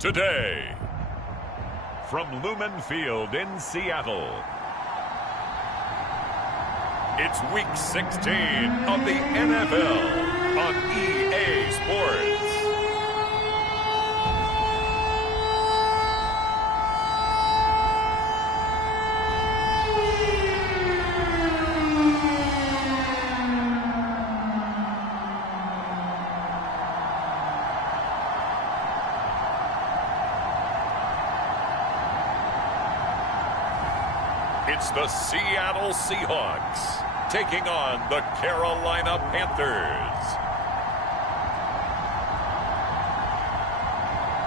today. From Lumen Field in Seattle, it's Week 16 of the NFL on EA Sports. It's the Seattle Seahawks taking on the Carolina Panthers.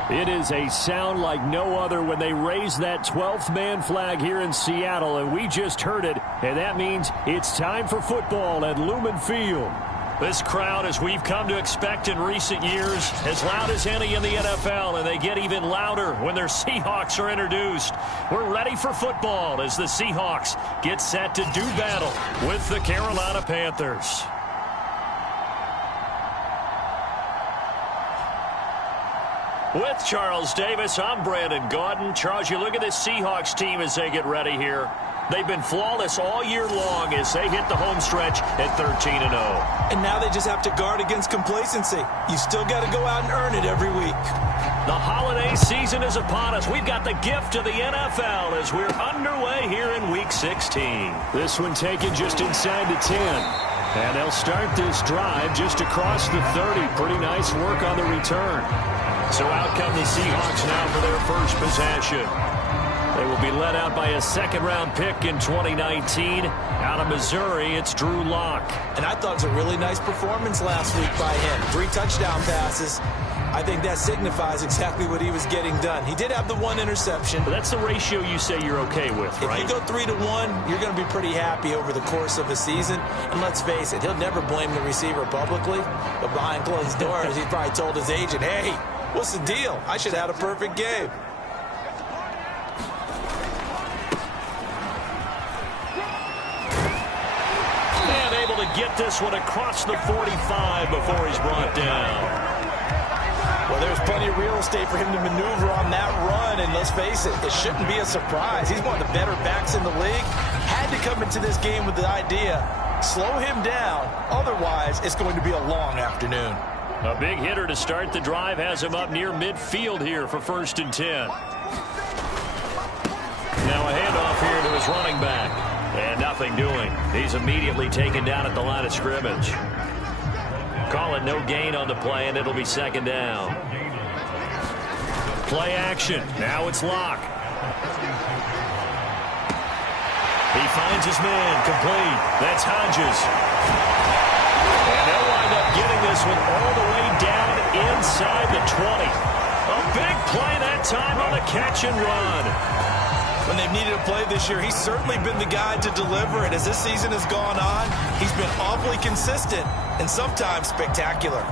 It is a sound like no other when they raise that 12th man flag here in Seattle, and we just heard it, and that means it's time for football at Lumen Field. This crowd, as we've come to expect in recent years, as loud as any in the NFL, and they get even louder when their Seahawks are introduced. We're ready for football as the Seahawks get set to do battle with the Carolina Panthers. With Charles Davis, I'm Brandon Gaudin. Charles, you look at this Seahawks team as they get ready here. They've been flawless all year long as they hit the home stretch at 13-0. And now they just have to guard against complacency. You still got to go out and earn it every week. The holiday season is upon us. We've got the gift of the NFL as we're underway here in Week 16. This one taken just inside the 10. And they'll start this drive just across the 30. Pretty nice work on the return. So out come the Seahawks now for their first possession. They will be led out by a second-round pick in 2019. Out of Missouri, it's Drew Lock. And I thought it was a really nice performance last week by him. 3 touchdown passes. I think that signifies exactly what he was getting done. He did have the 1 interception. But that's the ratio you say you're okay with, right? If you go 3-1, you're going to be pretty happy over the course of a season. And let's face it, he'll never blame the receiver publicly. But behind closed doors, he probably told his agent, hey, what's the deal? I should have had a perfect game. Get this one across the 45 before he's brought down. Well, there's plenty of real estate for him to maneuver on that run, and let's face it, it shouldn't be a surprise. He's one of the better backs in the league. Had to come into this game with the idea, slow him down, otherwise it's going to be a long afternoon. A big hitter to start the drive has him up near midfield here for 1st and 10. Now a handoff here to his running back. And nothing doing. He's immediately taken down at the line of scrimmage. Call it no gain on the play, and it'll be 2nd down. Play action. Now it's Lock. He finds his man. Complete. That's Hodges. And they'll wind up getting this one all the way down inside the 20. A big play that time on the catch and run. When they've needed a play this year, he's certainly been the guy to deliver. And as this season has gone on, he's been awfully consistent and sometimes spectacular.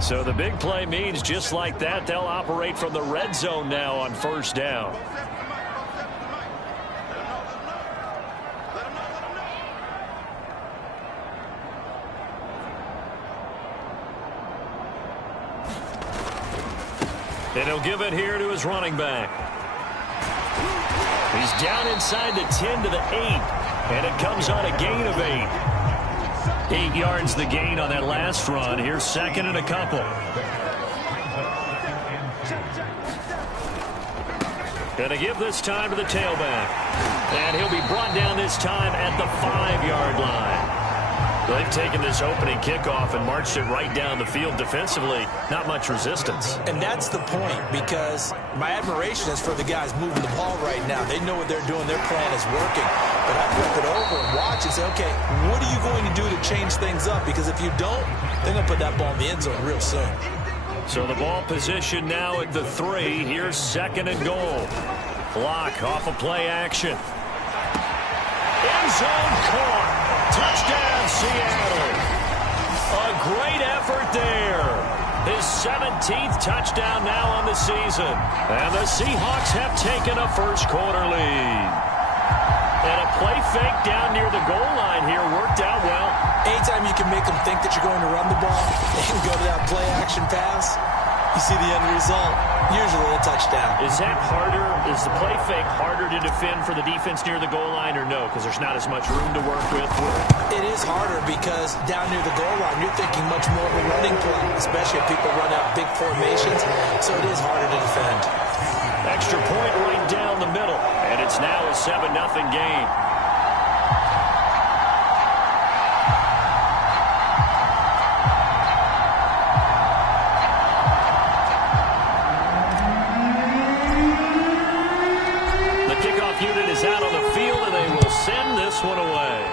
So the big play means just like that, they'll operate from the red zone now on 1st down. And he'll give it here to his running back. He's down inside the 10 to the 8. And it comes on a gain of 8. 8 yards the gain on that last run. Here's 2nd and a couple. Gonna give this time to the tailback. And he'll be brought down this time at the 5-yard line. They've taken this opening kickoff and marched it right down the field defensively. Not much resistance. And that's the point, because my admiration is for the guys moving the ball right now. They know what they're doing. Their plan is working. But I flip it over and watch and say, okay, what are you going to do to change things up? Because if you don't, they're going to put that ball in the end zone real soon. So the ball position now at the 3. Here's 2nd and goal. Block off of play action. End zone caught. Touchdown, Seattle. A great effort there. His 17th touchdown now on the season. And the Seahawks have taken a first-quarter lead. And a play fake down near the goal line here worked out well. Anytime you can make them think that you're going to run the ball, they can go to that play-action pass. You see the end result, usually a touchdown. Is that harder? Is the play fake harder to defend for the defense near the goal line or no? Because there's not as much room to work with? It is harder because down near the goal line, you're thinking much more of a running play, especially if people run out big formations, so it is harder to defend. Extra point right down the middle, and it's now a 7-0 game. Unit is out on the field, and they will send this one away.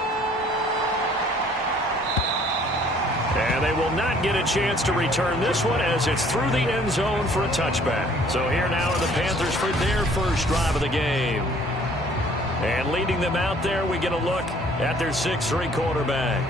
And they will not get a chance to return this one as it's through the end zone for a touchback. So here now are the Panthers for their first drive of the game. And leading them out there, we get a look at their 6'3" quarterback.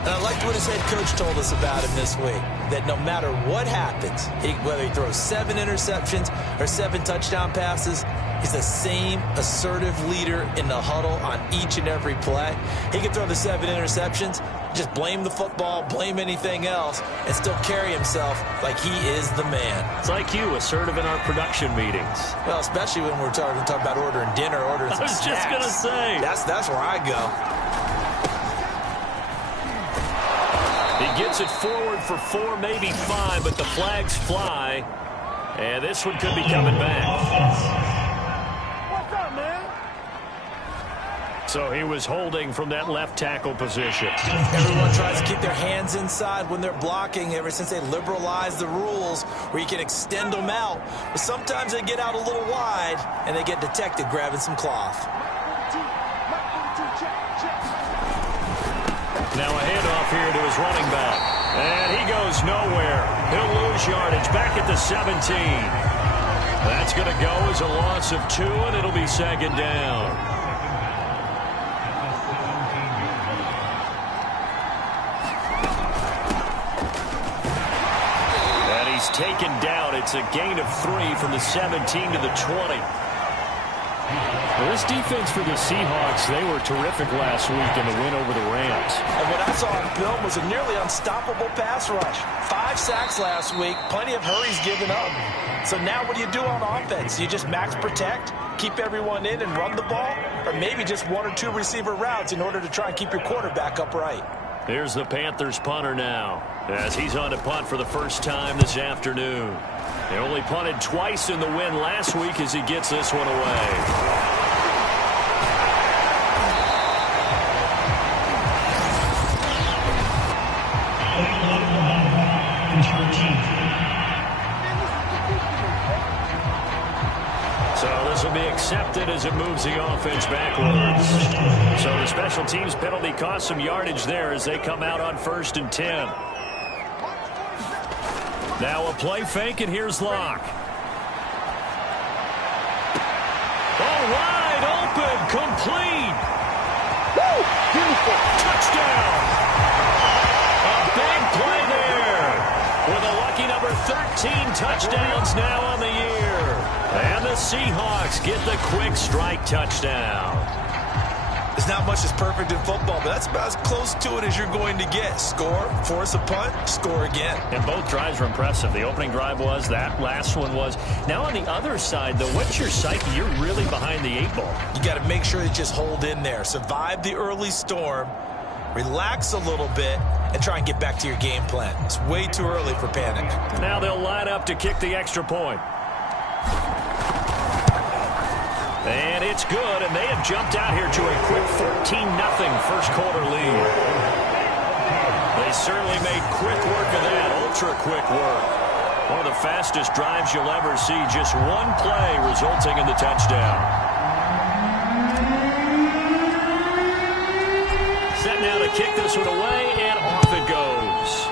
And I liked what his head coach told us about him this week, that no matter what happens, whether he throws 7 interceptions or 7 touchdown passes, he's the same assertive leader in the huddle on each and every play. He can throw the 7 interceptions, just blame the football, blame anything else, and still carry himself like he is the man. It's like you, assertive in our production meetings. Well, especially when we're talking about ordering dinner, ordering some snacks. I was just going to say. That's where I go. He gets it forward for 4, maybe 5, but the flags fly. And this one could be coming back. So he was holding from that left tackle position. Everyone tries to keep their hands inside when they're blocking ever since they liberalized the rules where you can extend them out. But sometimes they get out a little wide and they get detected grabbing some cloth. Now a handoff here to his running back. And he goes nowhere. He'll lose yardage back at the 17. That's going to go as a loss of 2, and it'll be 2nd down. Taken down. It's a gain of 3 from the 17 to the 20. Well, this defense for the Seahawks, they were terrific last week in the win over the Rams. And what I saw on film was a nearly unstoppable pass rush. 5 sacks last week, plenty of hurries given up. So now what do you do on offense? You just max protect, keep everyone in and run the ball, or maybe just 1 or 2 receiver routes in order to try and keep your quarterback upright. Here's the Panthers punter now, as he's on to punt for the first time this afternoon. He only punted twice in the win last week as he gets this one away. Will be accepted as it moves the offense backwards. So the special teams penalty cost some yardage there as they come out on 1st and 10. Now a play fake, and here's Locke. Oh, wide open, complete. Woo! Beautiful. Touchdown. A big play there. With a lucky number 13 touchdowns now on the year. And the Seahawks get the quick strike touchdown. There's not much that's perfect in football, but that's about as close to it as you're going to get. Score, force a punt, score again. And both drives were impressive. The opening drive was, that last one was. Now on the other side, though, what's your psyche? You're really behind the 8 ball. You got to make sure you just hold in there. Survive the early storm, relax a little bit, and try and get back to your game plan. It's way too early for panic. Now they'll line up to kick the extra point. And it's good, and they have jumped out here to a quick 14-0 first quarter lead. They certainly made quick work of that, ultra-quick work. One of the fastest drives you'll ever see, just one play resulting in the touchdown. Set now to kick this one away, and off it goes.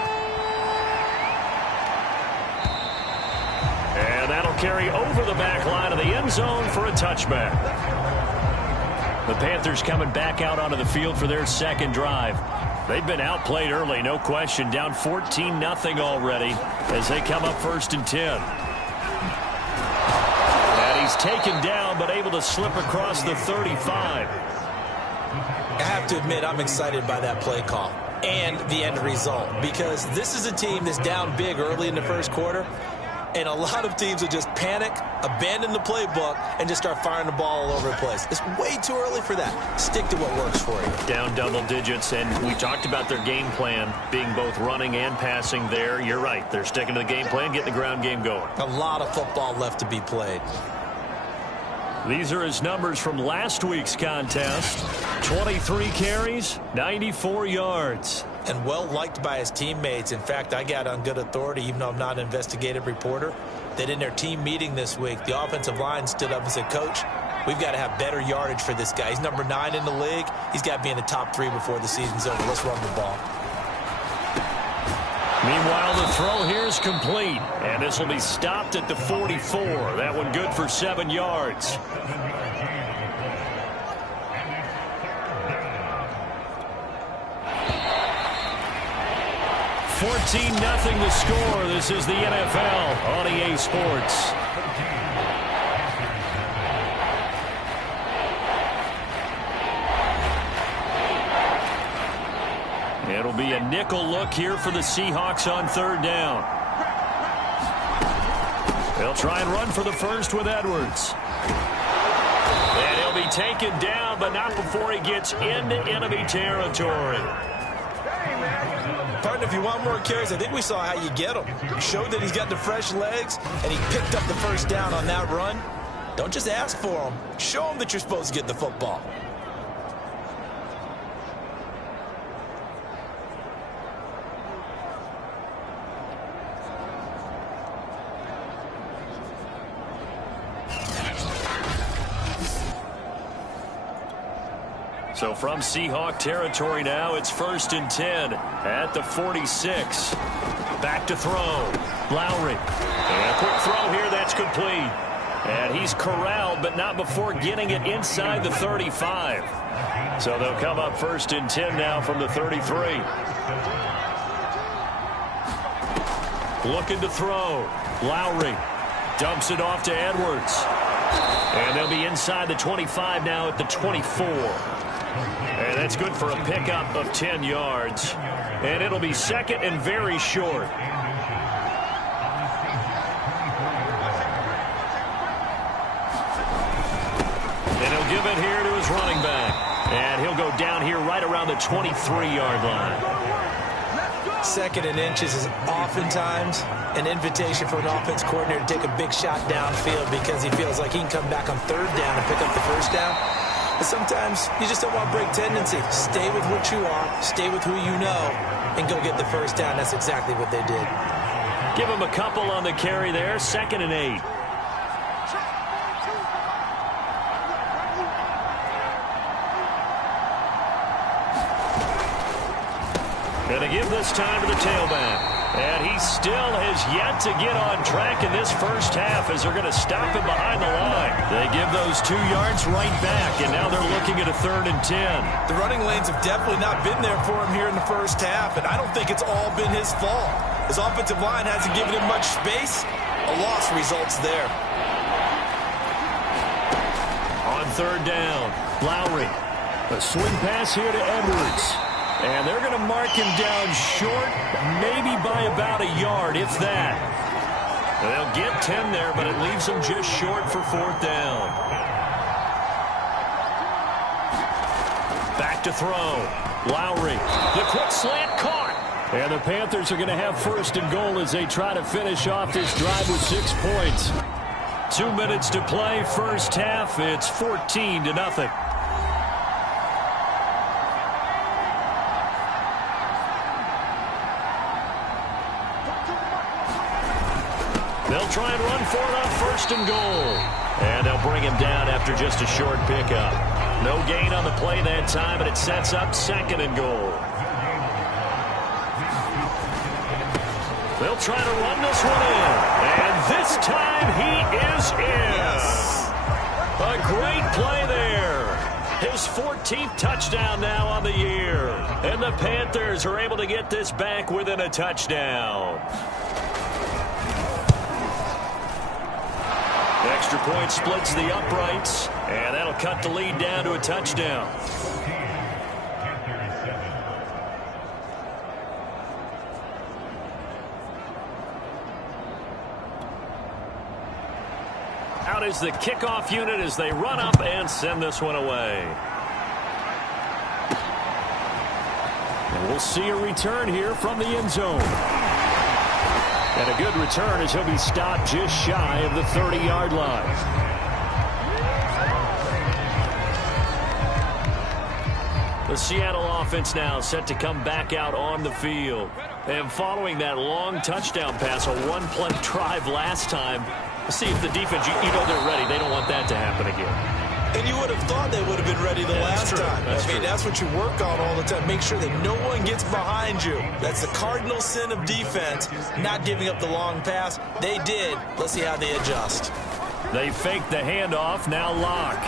And that'll carry over the back line of the end zone for a touchback. The Panthers coming back out onto the field for their second drive. They've been outplayed early, no question. Down 14-0 already as they come up 1st and 10. And he's taken down but able to slip across the 35. I have to admit, I'm excited by that play call and the end result, because this is a team that's down big early in the first quarter, and a lot of teams will just panic, abandon the playbook, and just start firing the ball all over the place. It's way too early for that. Stick to what works for you. Down double digits, and we talked about their game plan being both running and passing there. You're right. They're sticking to the game plan, getting the ground game going. A lot of football left to be played. These are his numbers from last week's contest. 23 carries, 94 yards. And well liked by his teammates. In fact, I got on good authority, even though I'm not an investigative reporter, that in their team meeting this week, the offensive line stood up and said, Coach, we've got to have better yardage for this guy. He's number 9 in the league. He's got to be in the top 3 before the season's over. Let's run the ball. Meanwhile, the throw here is complete, and this will be stopped at the 44. That one good for 7 yards. $14-0 the score. This is the NFL on EA Sports. It'll be a nickel look here for the Seahawks on 3rd down. They'll try and run for the first with Edwards. And he'll be taken down, but not before he gets into enemy territory. Partner, if you want more carries, I think we saw how you get him. Showed that he's got the fresh legs, and he picked up the first down on that run. Don't just ask for him. Show him that you're supposed to get the football. So from Seahawk territory now, it's 1st and 10 at the 46. Back to throw. Lowry. And a quick throw here, that's complete. And he's corralled, but not before getting it inside the 35. So they'll come up 1st and 10 now from the 33. Looking to throw. Lowry dumps it off to Edwards. And they'll be inside the 25 now at the 24. And that's good for a pickup of 10 yards. And it'll be 2nd and very short. And he'll give it here to his running back. And he'll go down here right around the 23-yard line. 2nd and inches is oftentimes an invitation for an offense coordinator to take a big shot downfield because he feels like he can come back on 3rd down and pick up the first down. But sometimes you just don't want to break tendency. Stay with what you are, stay with who you know, and go get the first down. That's exactly what they did. Give him a couple on the carry there. 2nd and 8. Gonna give this time to the tailback. And he still has yet to get on track in this first half as they're going to stop him behind the line. They give those 2 yards right back, and now they're looking at a 3rd and 10. The running lanes have definitely not been there for him here in the first half, and I don't think it's all been his fault. His offensive line hasn't given him much space. A loss results there. On 3rd down, Lowry. A swing pass here to Edwards. And they're going to mark him down short, maybe by about a yard, if that. They'll get 10 there, but it leaves them just short for 4th down. Back to throw. Lowry. The quick slant caught. And the Panthers are going to have 1st and goal as they try to finish off this drive with 6 points. 2 minutes to play, first half. It's 14-0. They'll try and run for it on 1st and goal. And they'll bring him down after just a short pickup. No gain on the play that time, and it sets up 2nd and goal. They'll try to run this one in. And this time he is in. A great play there. His 14th touchdown now on the year. And the Panthers are able to get this back within a touchdown. Extra point splits the uprights, and that'll cut the lead down to a touchdown. Out is the kickoff unit as they run up and send this one away. And we'll see a return here from the end zone. And a good return as he'll be stopped just shy of the 30-yard line. The Seattle offense now set to come back out on the field. And following that long touchdown pass, a one-play drive last time, see if the defense, you know they're ready. They don't want that to happen again. And you would have thought they would have been ready the last time. That's what you work on all the time. Make sure that no one gets behind you. That's the cardinal sin of defense, not giving up the long pass. They did. Let's see how they adjust. They fake the handoff. Now Locke.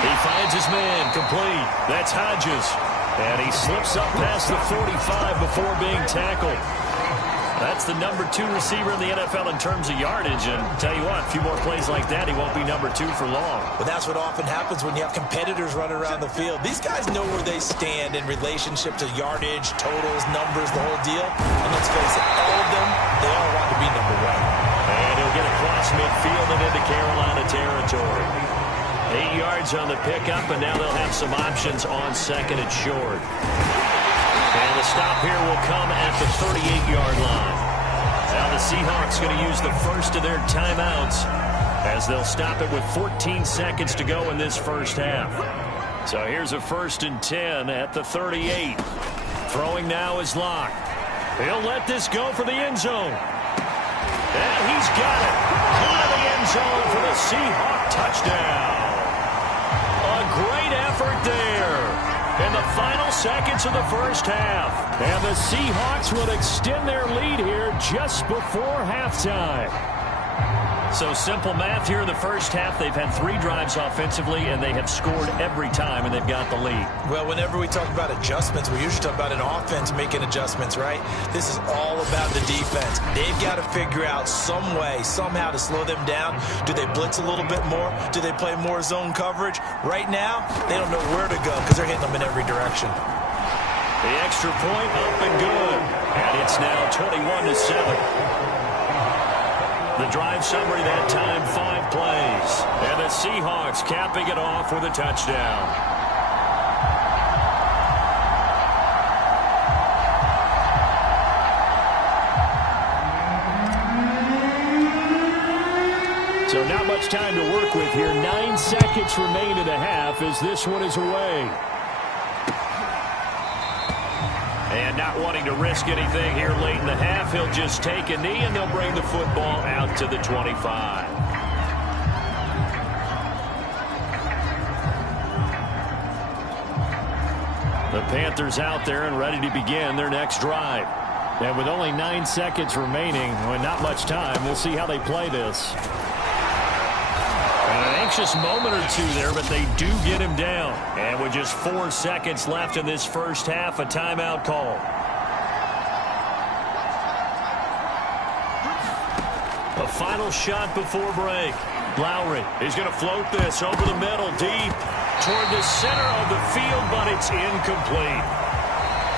He finds his man complete. That's Hodges. And he slips up past the 45 before being tackled. That's the number 2 receiver in the NFL in terms of yardage. And tell you what, a few more plays like that, he won't be number 2 for long. But that's what often happens when you have competitors running around the field. These guys know where they stand in relationship to yardage, totals, numbers, the whole deal. And let's face it, all of them, they all want to be number 1. And he'll get across midfield and into Carolina territory. 8 yards on the pickup, and now they'll have some options on second and short. And the stop here will come at the 38-yard line. Now the Seahawks going to use the first of their timeouts as they'll stop it with 14 seconds to go in this first half. So here's a 1st and 10 at the 38. Throwing now is Locke. He'll let this go for the end zone. And he's got it. Into the end zone for the Seahawk touchdown. A great effort there. In the final seconds of the first half. And the Seahawks will extend their lead here just before halftime. So simple math here in the first half. They've had 3 drives offensively, and they have scored every time, and they've got the lead. Well, whenever we talk about adjustments, we usually talk about an offense making adjustments, right? This is all about the defense. They've got to figure out some way, somehow to slow them down. Do they blitz a little bit more? Do they play more zone coverage? Right now, they don't know where to go because they're hitting them in every direction. The extra point up and good. And it's now 21-7. The drive summary that time, 5 plays. And the Seahawks capping it off with a touchdown. So not much time to work with here. 9 seconds remain in the half as this one is away. And not wanting to risk anything here late in the half, he'll just take a knee and they'll bring the football out to the 25. The Panthers out there and ready to begin their next drive. And with only 9 seconds remaining, with not much time, we'll see how they play this. An anxious moment or two there, but they do get him down. And with just 4 seconds left in this first half, a timeout call. A final shot before break. Lowry is going to float this over the middle, deep toward the center of the field, but it's incomplete.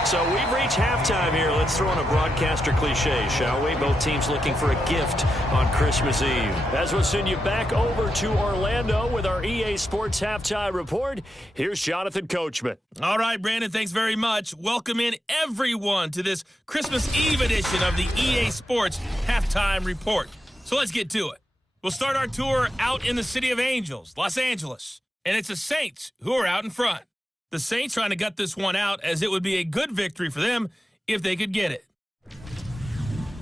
So we've reached halftime here. Let's throw in a broadcaster cliche, shall we? Both teams looking for a gift on Christmas Eve. As we'll send you back over to Orlando with our EA Sports Halftime Report, here's Jonathan Coachman. All right, Brandon, thanks very much. Welcome in everyone to this Christmas Eve edition of the EA Sports Halftime Report. So let's get to it. We'll start our tour out in the City of Angels, Los Angeles. And it's the Saints who are out in front. The Saints trying to gut this one out as it would be a good victory for them if they could get it.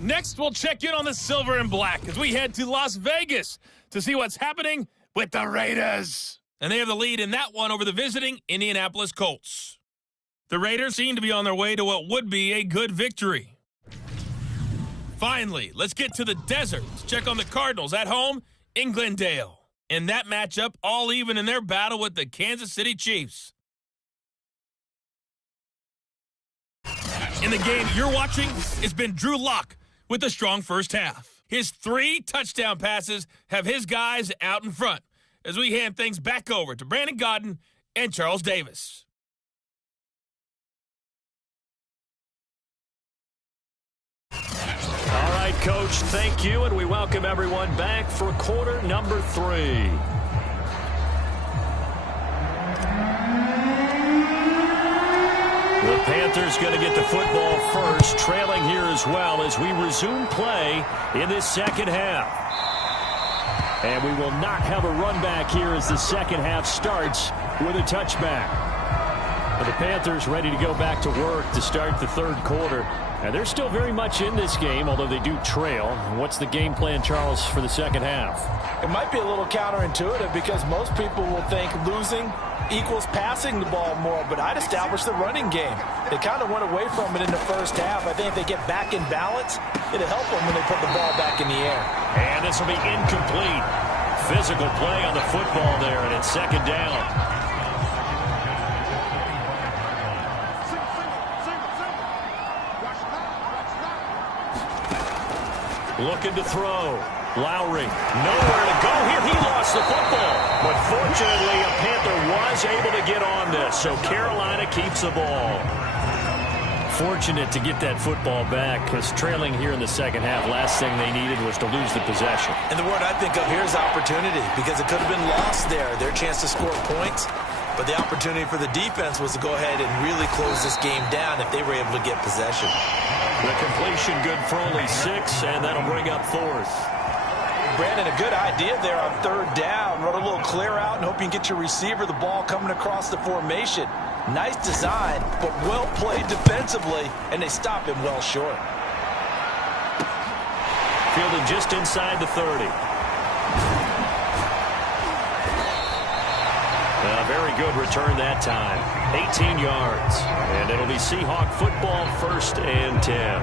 Next, we'll check in on the silver and black as we head to Las Vegas to see what's happening with the Raiders. And they have the lead in that one over the visiting Indianapolis Colts. The Raiders seem to be on their way to what would be a good victory. Finally, let's get to the desert. Let's check on the Cardinals at home in Glendale. in that matchup, all even in their battle with the Kansas City Chiefs. In the game you're watching, it's been Drew Lock with a strong first half. His 3 touchdown passes have his guys out in front as we hand things back over to Brandon Godden and Charles Davis. All right, Coach, thank you, and we welcome everyone back for quarter number 3. The Panthers going to get the football first, trailing here as well as we resume play in this second half. And we will not have a run back here as the second half starts with a touchback. And the Panthers ready to go back to work to start the third quarter. And they're still very much in this game, although they do trail. What's the game plan, Charles, for the second half? It might be a little counterintuitive because most people will think losing equals passing the ball more, but I'd establish the running game. They kind of went away from it in the first half. I think if they get back in balance, it'll help them when they put the ball back in the air. And this will be incomplete. Physical play on the football there, and it's second down. Looking to throw. Lowry, nowhere to go here. He lost the football. But fortunately, a Panther was able to get on this, so Carolina keeps the ball. Fortunate to get that football back because trailing here in the second half, last thing they needed was to lose the possession. And the word I think of here is opportunity because it could have been lost there. Their chance to score points. But the opportunity for the defense was to go ahead and really close this game down if they were able to get possession. The completion good for only 6, and that'll bring up 4th. Brandon, a good idea there on third down. Run a little clear out and hope you can get your receiver the ball coming across the formation. Nice design, but well played defensively, and they stop him well short. Fielded just inside the 30. A very good return that time. 18 yards. And it'll be Seahawk football, 1st and 10.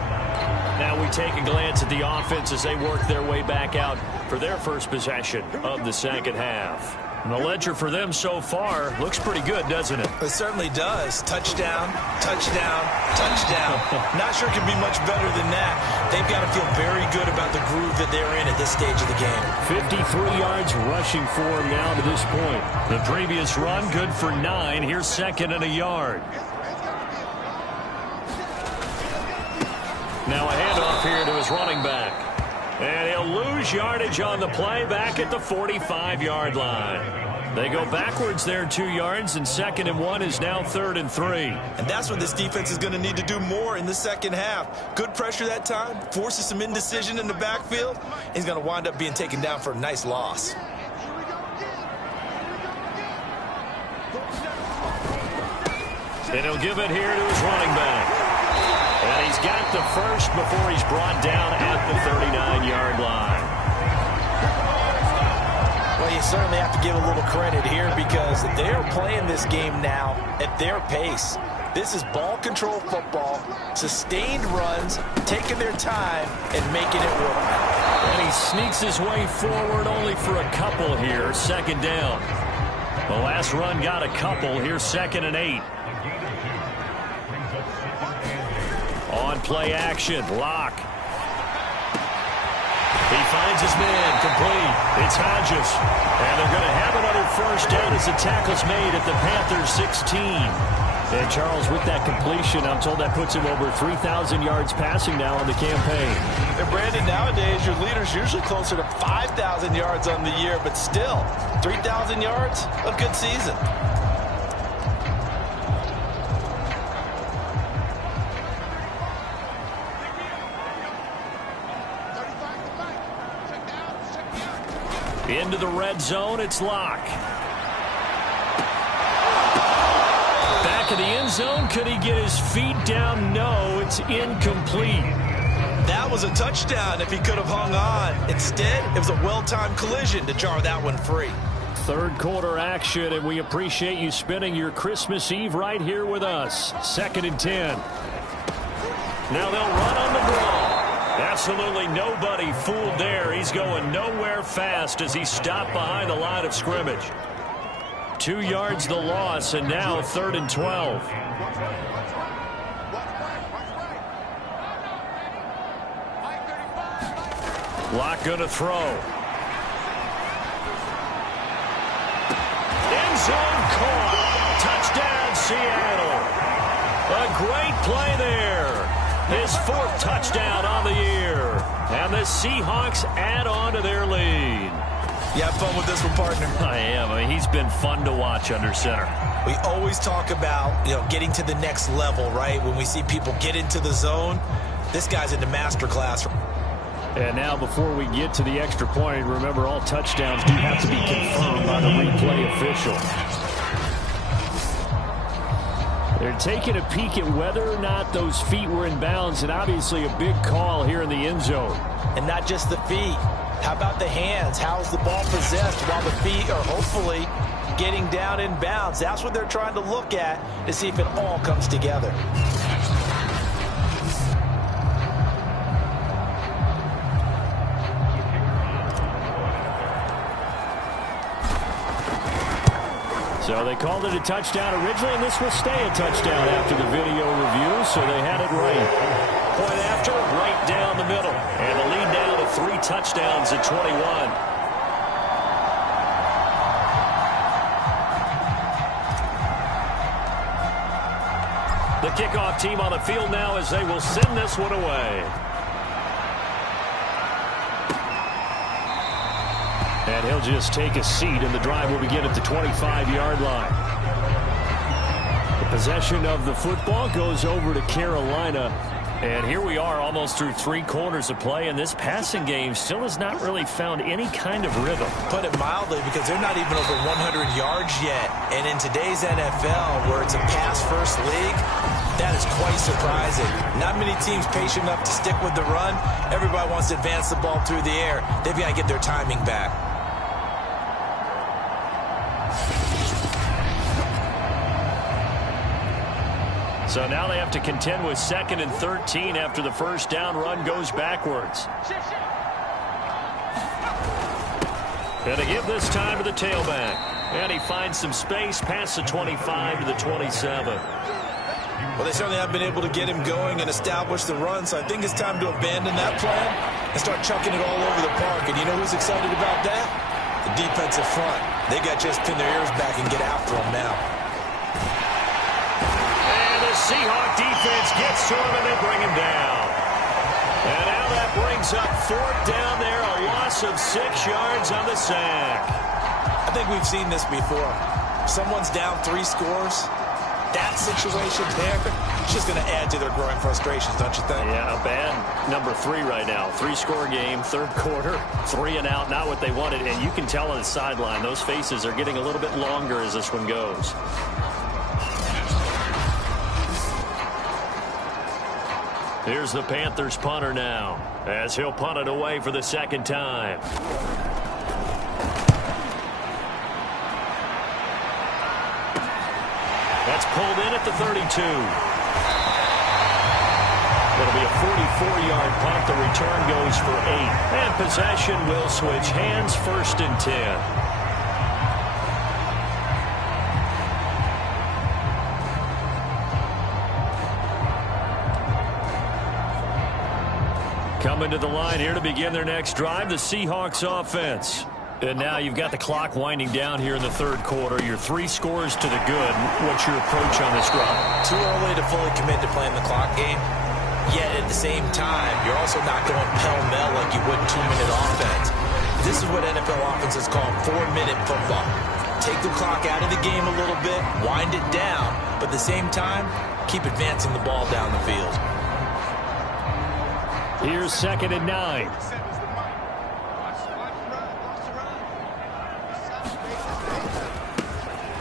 Now we take a glance at the offense as they work their way back out for their first possession of the second half. And the ledger for them so far looks pretty good, doesn't it? It certainly does. Touchdown, touchdown, touchdown. Not sure it can be much better than that. They've got to feel very good about the groove that they're in at this stage of the game. 53 yards rushing for him now to this point. The previous run good for 9. Here's 2nd and a yard. Now a handoff here to his running back. And he'll lose yardage on the play back at the 45-yard line. They go backwards there 2 yards, and 2nd and 1 is now 3rd and 3. And that's what this defense is going to need to do more in the second half. Good pressure that time, forces some indecision in the backfield. He's going to wind up being taken down for a nice loss. And he'll give it here to his running back. And he's got the first before he's brought down at the 39-yard line. Well, you certainly have to give a little credit here because they are playing this game now at their pace. This is ball control football, sustained runs, taking their time, and making it work. And he sneaks his way forward only for a couple here, 2nd down. The last run got a couple. Here's 2nd and 8. On play action, Lock. He finds his man, complete. It's Hodges. And they're going to have another first down as the tackle's made at the Panthers 16. And Charles, with that completion, I'm told that puts him over 3,000 yards passing now on the campaign. And Brandon, nowadays your leader's usually closer to 5,000 yards on the year, but still, 3,000 yards, a good season. Into the red zone, it's Lock. Back of the end zone, could he get his feet down? No, it's incomplete. That was a touchdown if he could have hung on. Instead, it was a well-timed collision to jar that one free. Third quarter action, and we appreciate you spending your Christmas Eve right here with us. 2nd and 10. Now they'll run on the draw. Absolutely nobody fooled there. He's going nowhere fast as he stopped behind the line of scrimmage. 2 yards the loss, and now 3rd and 12. Lock going to throw. End zone caught. Touchdown, Seattle. A great play there. His 4th touchdown on the year. And the Seahawks add on to their lead. You have fun with this one, partner? I am. I mean, he's been fun to watch under center. We always talk about, getting to the next level, right? When we see people get into the zone, this guy's in the master class. And now before we get to the extra point, remember all touchdowns do have to be confirmed by the replay official. They're taking a peek at whether or not those feet were in bounds, and obviously a big call here in the end zone. And not just the feet. How about the hands? How's the ball possessed while the feet are hopefully getting down in bounds? That's what they're trying to look at to see if it all comes together. So they called it a touchdown originally, and this will stay a touchdown after the video review, so they had it right. Point after, right down the middle. And the lead down to 3 touchdowns at 21. The kickoff team on the field now as they will send this one away. And he'll just take a seat, and the drive will begin at the 25-yard line. The possession of the football goes over to Carolina. And here we are almost through 3 quarters of play, and this passing game still has not really found any kind of rhythm. Put it mildly, because they're not even over 100 yards yet. And in today's NFL, where it's a pass-first league, that is quite surprising. Not many teams patient enough to stick with the run. Everybody wants to advance the ball through the air. They've got to get their timing back. So now they have to contend with 2nd and 13 after the first down run goes backwards. And to give this time to the tailback. And he finds some space past the 25 to the 27. Well, they certainly have been able to get him going and establish the run, so I think it's time to abandon that plan and start chucking it all over the park. And you know who's excited about that? The defensive front. They got just pin their ears back and get after him now. Seahawk defense gets to him, and they bring him down. And now that brings up 4th down there, a loss of 6 yards on the sack. I think we've seen this before. Someone's down 3 scores. That situation there, it's just going to add to their growing frustrations, don't you think? Yeah, a bad number 3 right now. 3-score game, 3rd quarter, 3 and out, not what they wanted. And you can tell on the sideline, those faces are getting a little bit longer as this one goes. Here's the Panthers punter now, as he'll punt it away for the 2nd time. That's pulled in at the 32. It'll be a 44-yard punt. The return goes for 8. And possession will switch hands, 1st and 10. Coming to the line here to begin their next drive, the Seahawks offense. And now you've got the clock winding down here in the 3rd quarter. Your 3 scores to the good. What's your approach on this drive? Too early to fully commit to playing the clock game. Yet at the same time, you're also not going pell-mell like you would 2-minute offense. This is what NFL offenses call 4-minute football. Take the clock out of the game a little bit, wind it down, but at the same time, keep advancing the ball down the field. Here's 2nd and 9.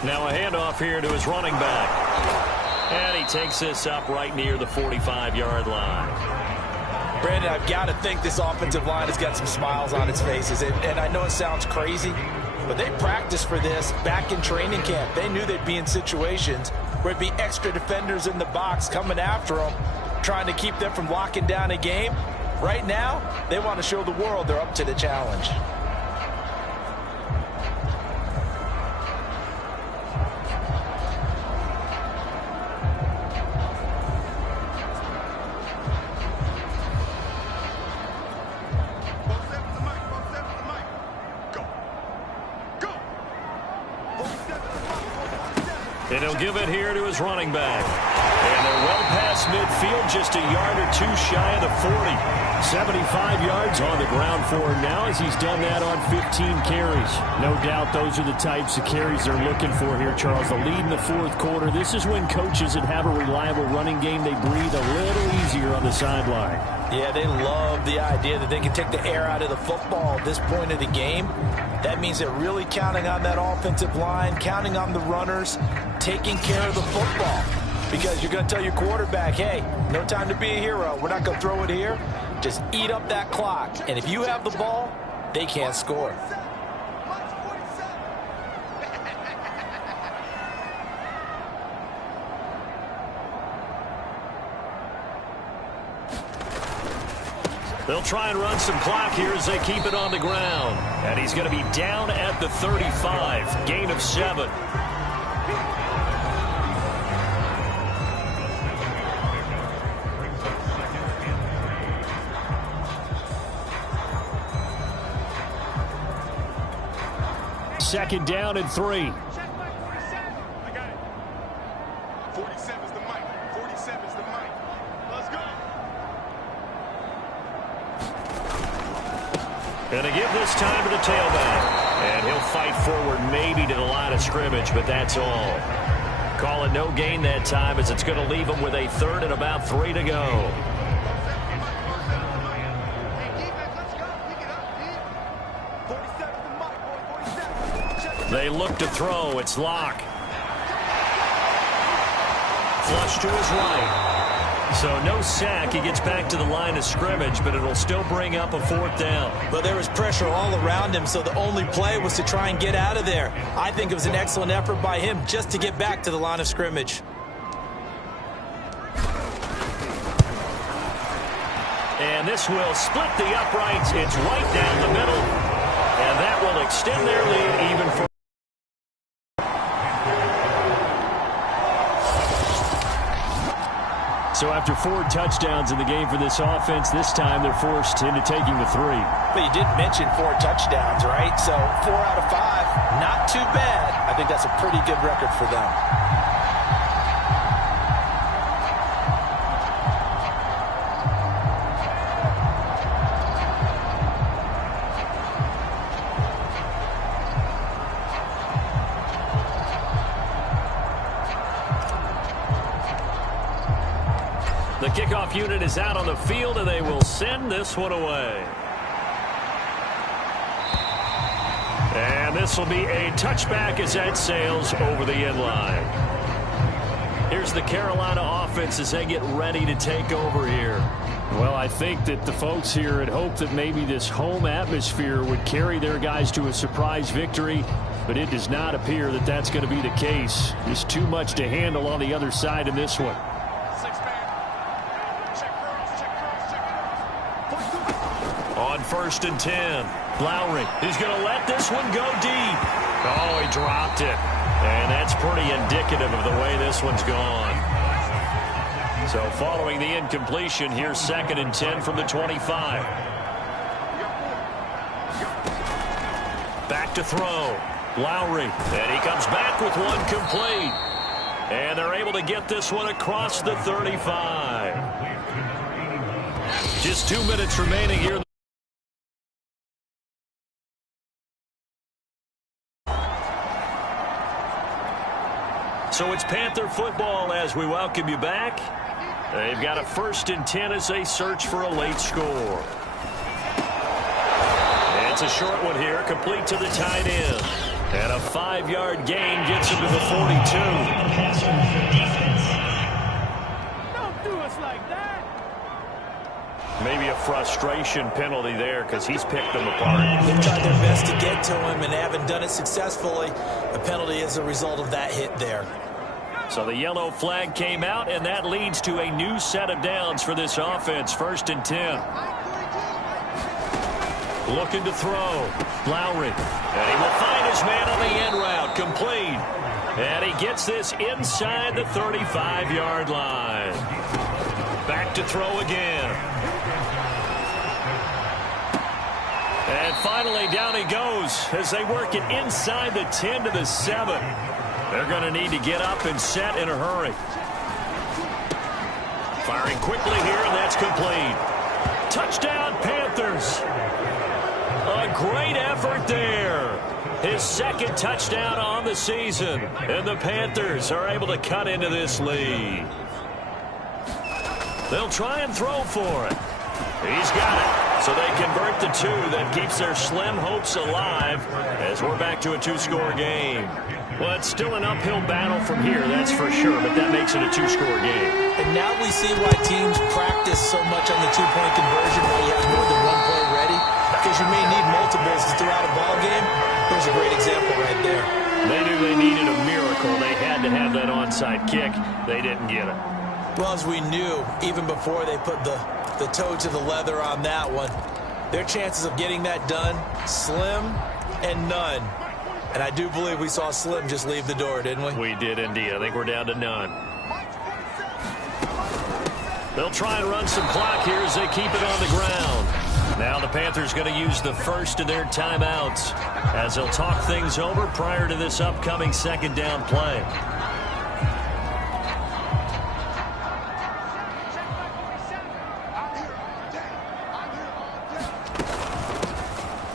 Now a handoff here to his running back. And he takes this up right near the 45-yard line. Brandon, I've got to think this offensive line has got some smiles on its faces. And I know it sounds crazy, but they practiced for this back in training camp. They knew they'd be in situations where it'd be extra defenders in the box coming after them, trying to keep them from locking down a game. Right now, they want to show the world they're up to the challenge. And he'll give it here to his running back. And they're well past midfield, just a yard or two shy of the 40. 75 yards on the ground for him now as he's done that on 15 carries. No doubt those are the types of carries they're looking for here, Charles. The lead in the fourth quarter. This is when coaches that have a reliable running game, they breathe a little easier on the sideline. Yeah, they love the idea that they can take the air out of the football at this point of the game. That means they're really counting on that offensive line, counting on the runners, taking care of the football. Because you're going to tell your quarterback, hey, no time to be a hero. We're not going to throw it here. Just eat up that clock. And if you have the ball, they can't score. They'll try and run some clock here as they keep it on the ground. And he's going to be down at the 35. Gain of 7. Second down and 3. I got it. 47's the mic. 47's the mic. Let's go. Gonna give this time to the tailback. And he'll fight forward maybe to the line of scrimmage, but that's all. Call it no gain that time as it's going to leave him with a third and about 3 to go. They look to throw. It's Locke. Flush to his right. So no sack. He gets back to the line of scrimmage, but it'll still bring up a 4th down. But there was pressure all around him, so the only play was to try and get out of there. I think it was an excellent effort by him just to get back to the line of scrimmage. And this will split the uprights. It's right down the middle. And that will extend their lead even further. So after 4 touchdowns in the game for this offense, this time they're forced into taking the 3. But you did mention 4 touchdowns, right? So 4 out of 5, not too bad. I think that's a pretty good record for them. The kickoff unit is out on the field, and they will send this one away. And this will be a touchback as that sails over the end line. Here's the Carolina offense as they get ready to take over here. Well, I think that the folks here had hoped that maybe this home atmosphere would carry their guys to a surprise victory, but it does not appear that that's going to be the case. There's too much to handle on the other side in this one. On 1st and 10, Lowry is going to let this one go deep. Oh, he dropped it. And that's pretty indicative of the way this one's gone. So following the incompletion, here's 2nd and 10 from the 25. Back to throw. Lowry. And he comes back with one complete. And they're able to get this one across the 35. Just 2 minutes remaining here. So it's Panther football as we welcome you back. They've got a 1st and 10 as they search for a late score. It's a short one here, complete to the tight end. And a 5-yard gain gets him to the 42. Don't do us like that. Maybe a frustration penalty there because he's picked them apart. They've tried their best to get to him and haven't done it successfully. The penalty is a result of that hit there. So the yellow flag came out, and that leads to a new set of downs for this offense. 1st and 10. Looking to throw. Lowry. And he will find his man on the end route. Complete. And he gets this inside the 35-yard line. Back to throw again. And finally, down he goes as they work it inside the 10 to the 7. They're going to need to get up and set in a hurry. Firing quickly here, and that's complete. Touchdown, Panthers. A great effort there. His second touchdown on the season. And the Panthers are able to cut into this lead. They'll try and throw for it. He's got it. So they convert the two. That keeps their slim hopes alive as we're back to a two-score game. Well, it's still an uphill battle from here, that's for sure, but that makes it a two-score game. And now we see why teams practice so much on the two-point conversion, why you have more than one play ready, because you may need multiples throughout a ball game. There's a great example right there. They knew they needed a miracle. They had to have that onside kick. They didn't get it. Well, as we knew, even before they put the toe to the leather on that one, their chances of getting that done, slim and none. And I do believe we saw Slim just leave the door, didn't we? We did indeed. I think we're down to none. They'll try and run some clock here as they keep it on the ground. Now the Panthers going to use the first of their timeouts as they'll talk things over prior to this upcoming second down play.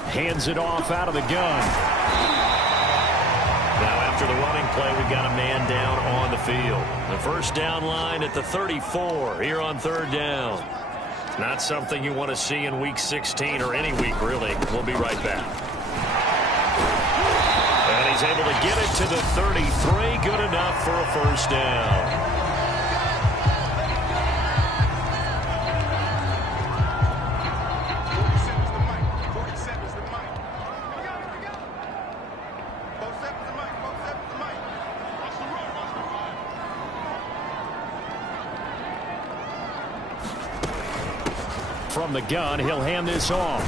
Hands it off out of the gun. Now after the running play, we've got a man down on the field. The first down line at the 34 here on third down. Not something you want to see in Week 16 or any week, really. We'll be right back. And he's able to get it to the 33. Good enough for a first down. From the gun, he'll hand this off.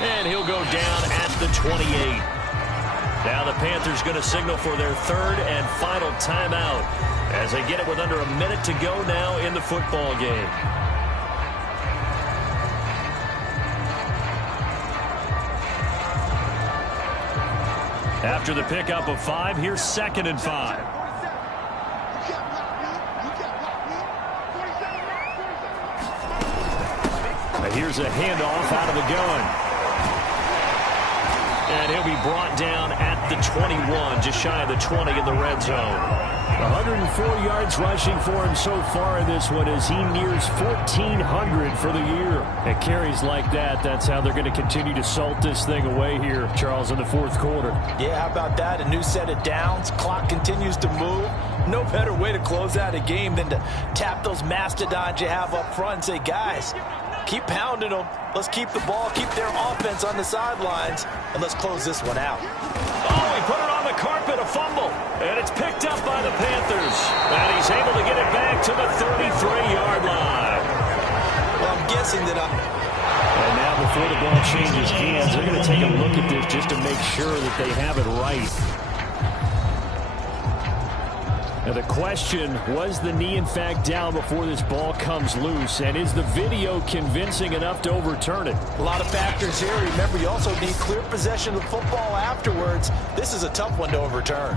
And he'll go down at the 28. Now the Panthers going to signal for their third and final timeout as they get it with under a minute to go now in the football game. After the pickup of 5, here's 2nd and 5. Here's a handoff out of the gun. And he'll be brought down at the 21, just shy of the 20 in the red zone. 104 yards rushing for him so far in this one as he nears 1,400 for the year. At carries like that, that's how they're going to continue to salt this thing away here, Charles, in the fourth quarter. Yeah, how about that? A new set of downs. Clock continues to move. No better way to close out a game than to tap those mastodons you have up front and say, guys, keep pounding them. Let's keep the ball, keep their offense on the sidelines, and let's close this one out. Oh, he put it on the carpet, a fumble, and it's picked up by the Panthers. And he's able to get it back to the 33-yard line. Well, I'm guessing that And now before the ball changes hands, they're going to take a look at this just to make sure that they have it right. Now the question, was the knee in fact down before this ball comes loose? And is the video convincing enough to overturn it? A lot of factors here. Remember, you also need clear possession of the football afterwards. This is a tough one to overturn.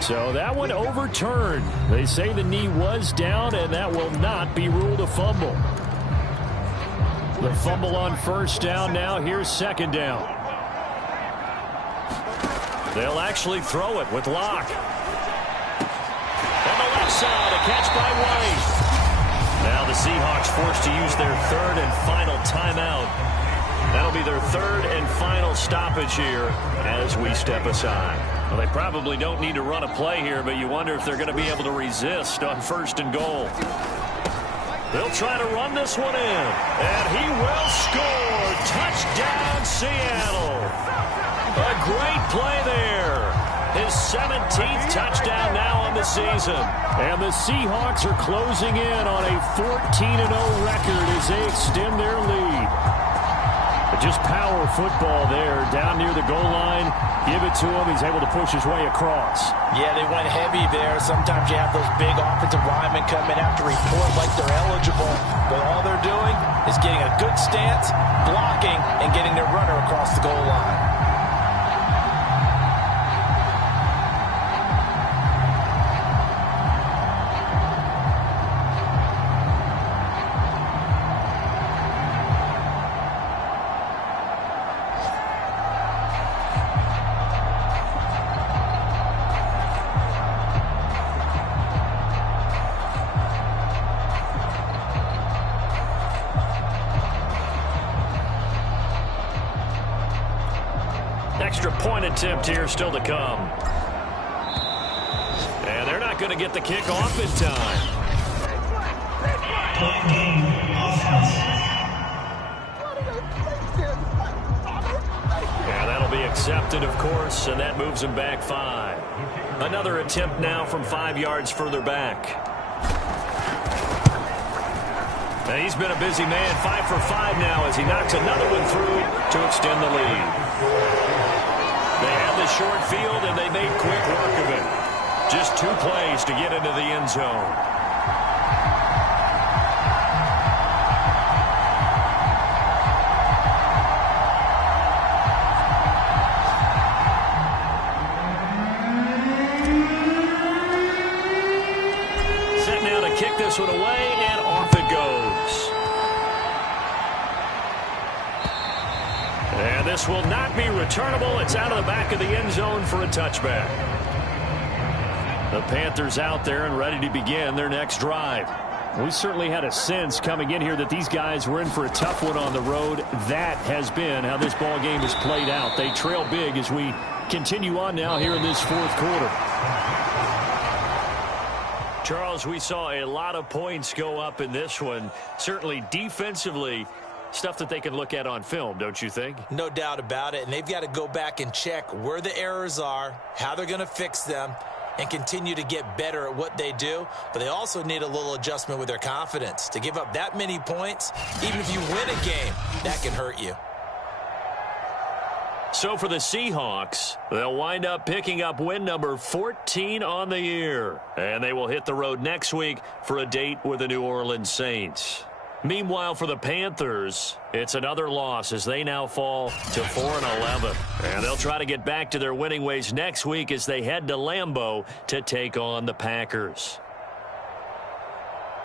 So that one overturned. They say the knee was down, and that will not be ruled a fumble. The fumble on first down now. Here's second down. They'll actually throw it with Locke. On the left side, a catch by White. Now the Seahawks forced to use their third and final timeout. That'll be their third and final stoppage here as we step aside. Well, they probably don't need to run a play here, but you wonder if they're going to be able to resist on first and goal. They'll try to run this one in, and he will score. Touchdown, Seattle. A great play there. His 17th touchdown now on the season. And the Seahawks are closing in on a 14-0 record as they extend their lead. But just power football there down near the goal line. Give it to him. He's able to push his way across. Yeah, they went heavy there. Sometimes you have those big offensive linemen come in after report like they're eligible. But all they're doing is getting a good stance, blocking, and getting their runner across the goal line. Extra point attempt here still to come. And they're not going to get the kick off in time. Yeah, that'll be accepted, of course, and that moves him back 5. Another attempt now from 5 yards further back. Now he's been a busy man, 5 for 5 now as he knocks another one through to extend the lead. They had the short field, and they made quick work of it. Just 2 plays to get into the end zone. Set now to kick this one away, and off it goes. And this will not be returnable. It's out of the back of the end zone for a touchback. The Panthers out there and ready to begin their next drive. We certainly had a sense coming in here that these guys were in for a tough one on the road. That has been how this ball game has played out. They trail big as we continue on now here in this 4th quarter. Charles, we saw a lot of points go up in this one. Certainly defensively, stuff that they can look at on film, don't you think? No doubt about it, and they've got to go back and check where the errors are, how they're going to fix them, and continue to get better at what they do. But they also need a little adjustment with their confidence. To give up that many points, even if you win a game, that can hurt you. So for the Seahawks, they'll wind up picking up win number 14 on the year. And they will hit the road next week for a date with the New Orleans Saints. Meanwhile, for the Panthers, it's another loss as they now fall to 4-11. And they'll try to get back to their winning ways next week as they head to Lambeau to take on the Packers.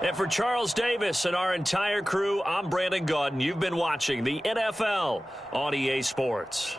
And for Charles Davis and our entire crew, I'm Brandon Gaudin. You've been watching the NFL on EA Sports.